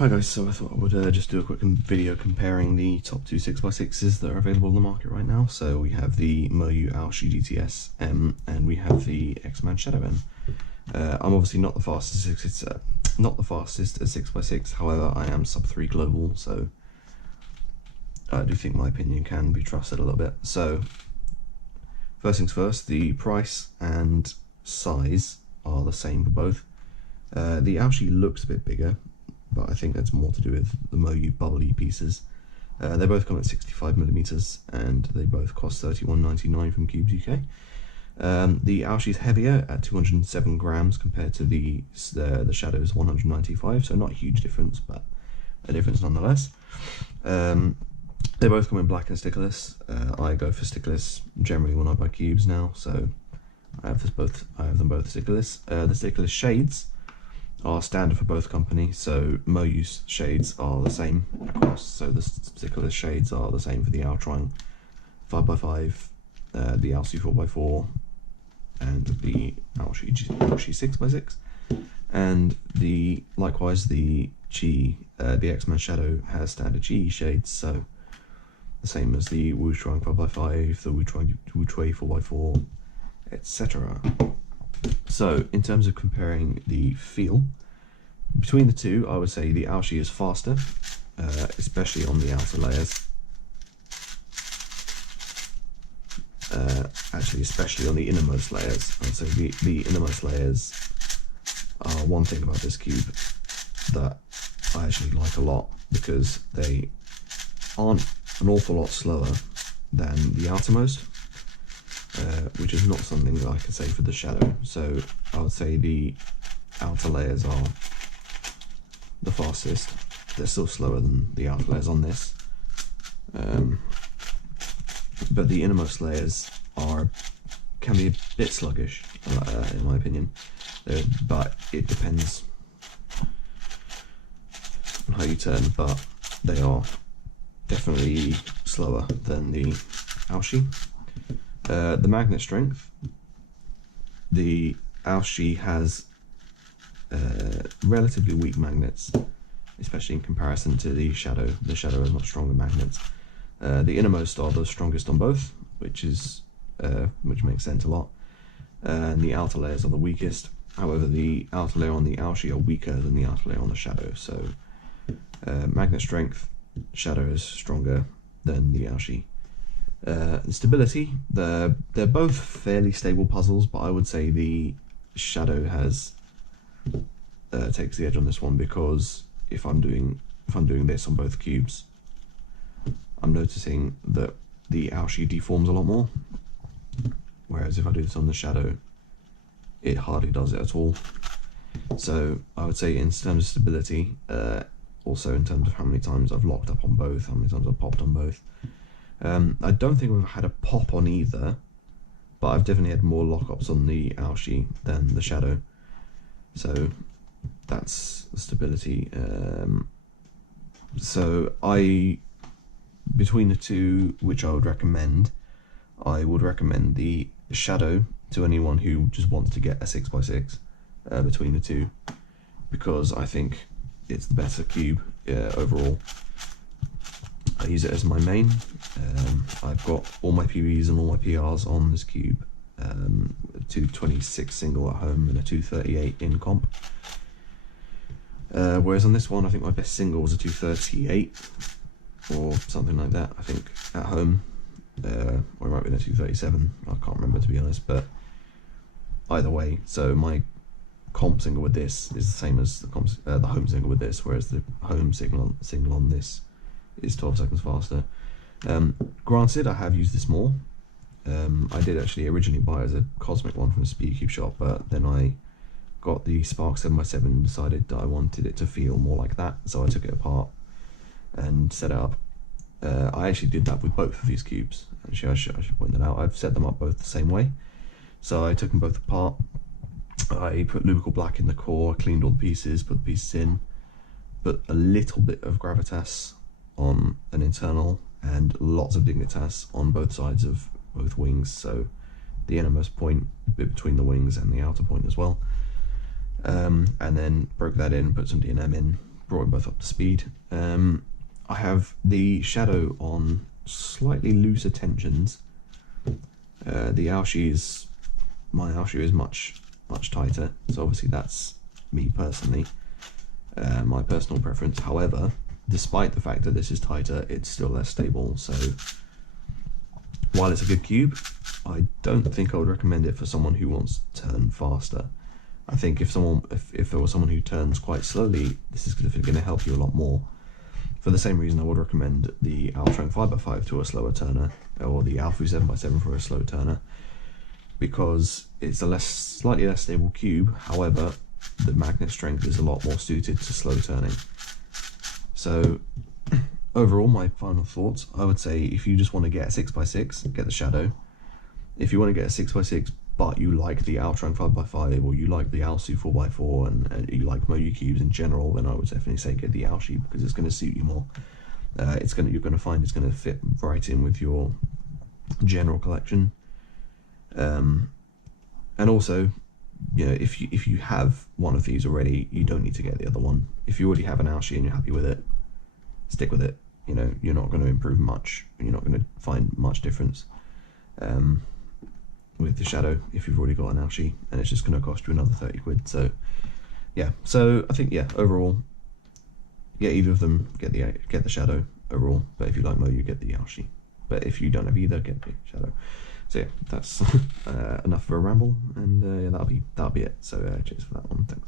Hi guys, so I thought I would just do a quick video comparing the top two 6x6s that are available on the market right now. So we have the MoYu AoShi GTS M and we have the X-Man Shadow M. I'm obviously not the fastest at 6x6, however I am sub 3 global, so I do think my opinion can be trusted a little bit. So first things first, the price and size are the same for both. The AoShi looks a bit bigger, but I think that's more to do with the MoYu bubbly pieces. They both come at 65mm and they both cost $31.99 from Cubes UK. The AoShi is heavier at 207 grams compared to the Shadow's 195, so not a huge difference, but a difference nonetheless. They both come in black and stickerless. I go for stickerless generally when I buy cubes now, so I have them both stickerless. The stickerless shades are standard for both companies, so MoYu's shades are the same across, so the stickerless shades are the same for the Outrine 5x5, the AoShi 4x4, and the AoShi 6x6, and likewise the QiYi, the X-Man Shadow has standard QiYi shades, so the same as the Wuchuang 5x5, the Wuchuang 4x4, etc. So in terms of comparing the feel between the two, I would say the AoShi is faster, especially on the outer layers. Actually, especially on the innermost layers. I would say the innermost layers are one thing about this cube that I actually like a lot, because they aren't an awful lot slower than the outermost. Which is not something that I can say for the Shadow. So I would say the outer layers are the fastest. They're still slower than the outer layers on this, but the innermost layers can be a bit sluggish, in my opinion. But it depends on how you turn. But they are definitely slower than the AoShi. The magnet strength, the AoShi has relatively weak magnets, especially in comparison to the Shadow. The Shadow has much stronger magnets. The innermost are the strongest on both, which makes sense a lot, and the outer layers are the weakest. However, the outer layer on the AoShi are weaker than the outer layer on the Shadow, so magnet strength, Shadow is stronger than the AoShi. Stability, they're both fairly stable puzzles, but I would say the Shadow takes the edge on this one, because if I'm doing this on both cubes, I'm noticing that the AoShi deforms a lot more, whereas if I do this on the Shadow, it hardly does it at all. So I would say in terms of stability, also in terms of how many times I've locked up on both, how many times I've popped on both. I don't think we've had a pop on either, but I've definitely had more lockups on the AoShi than the Shadow. So that's the stability. So between the two, which I would recommend the Shadow to anyone who just wants to get a 6x6 between the two, because I think it's the better cube overall. I use it as my main. I've got all my PBs and all my PRs on this cube, a 226 single at home and a 238 in comp. Whereas on this one, I think my best single was a 238 or something like that, I think, at home. Or it might be a 237, I can't remember, to be honest, but either way. So my comp single with this is the same as the home single with this, whereas the home single on this is 12 seconds faster. Granted, I have used this more. I did actually originally buy it as a cosmic one from the Speedcube shop, but then I got the Spark 7x7 and decided that I wanted it to feel more like that, so I took it apart and set it up. I actually did that with both of these cubes. Actually, I should point that out. I've set them up both the same way. So I took them both apart. I put lubrical black in the core, cleaned all the pieces, put the pieces in, put a little bit of gravitas on an internal and lots of dignitas on both sides of both wings, so the innermost point, a bit between the wings, and the outer point as well. And then broke that in, put some D&M in, brought it both up to speed. I have the shadow on slightly looser tensions. The AoShi is, my AoShi is much tighter, so obviously that's me personally, my personal preference. However, despite the fact that this is tighter, it's still less stable, so while it's a good cube, I don't think I would recommend it for someone who wants to turn faster. I think if there was someone who turns quite slowly, this is going to help you a lot more. For the same reason, I would recommend the Altrang 5x5 to a slower turner, or the Alfu 7x7 for a slow turner, because it's a slightly less stable cube. However, the magnet strength is a lot more suited to slow turning. So overall, my final thoughts, I would say if you just want to get a 6x6, get the shadow. If you want to get a 6x6 but you like the Altrang 5x5, or you like the Alsu 4x4, and you like MoYu cubes in general, then I would definitely say get the AoShi, because it's going to suit you more. You're going to find it's going to fit right in with your general collection. And also, you know, if you have one of these already, you don't need to get the other one. If you already have an AoShi and you're happy with it, stick with it. You know, you're not going to improve much, and you're not going to find much difference with the shadow if you've already got an AoShi, and it's just going to cost you another 30 quid. So yeah, so I think, yeah, overall, yeah, either of them, get the shadow overall, but if you like MoYu, get the AoShi. But if you don't have either, get the shadow. So yeah, that's enough for a ramble, and yeah, that'll be it. So cheers for that one. Thanks.